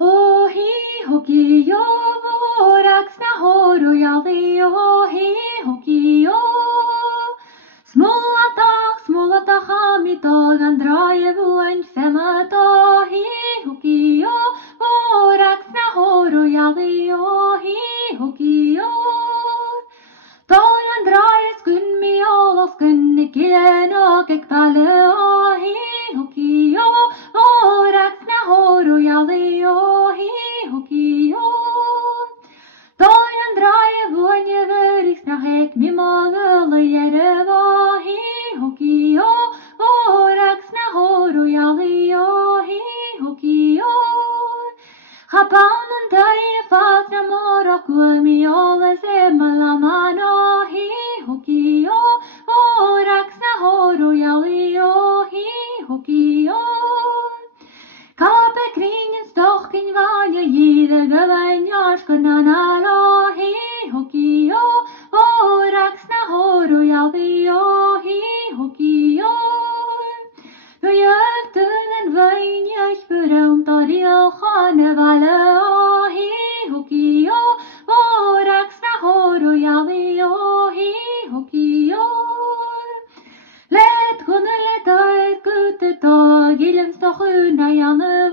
O hi hoki yo voraks na horo yali o hi hoki yo. Smulatach amitog an draevu en femata hi hoki yo voraks na horo yali o hi hoki yo. Tar an draes kun mi olas kun kilen og ek pale o hi hoki yo voraks na horo yali o hi hoki yo. Tar an drae vonje veriks na hek mi magele jere o hi hoki yo voraks na horo yali o hi hoki yo. Hapanen daie fas na mora mi olas e malamano hi hoki yo voraks na horo yali o hi hoki yo. Kape kringen stoch in vanje jide gewein jarskon an alo hi hoki yo voraks na horo yali o hi hoki yo. Verjöften en wijnjes verruimd door heel Ganevale o hi hoki yo voraks na horo yali o hi hoki yo. Let gunne let uit kute tog ilem stoch una janne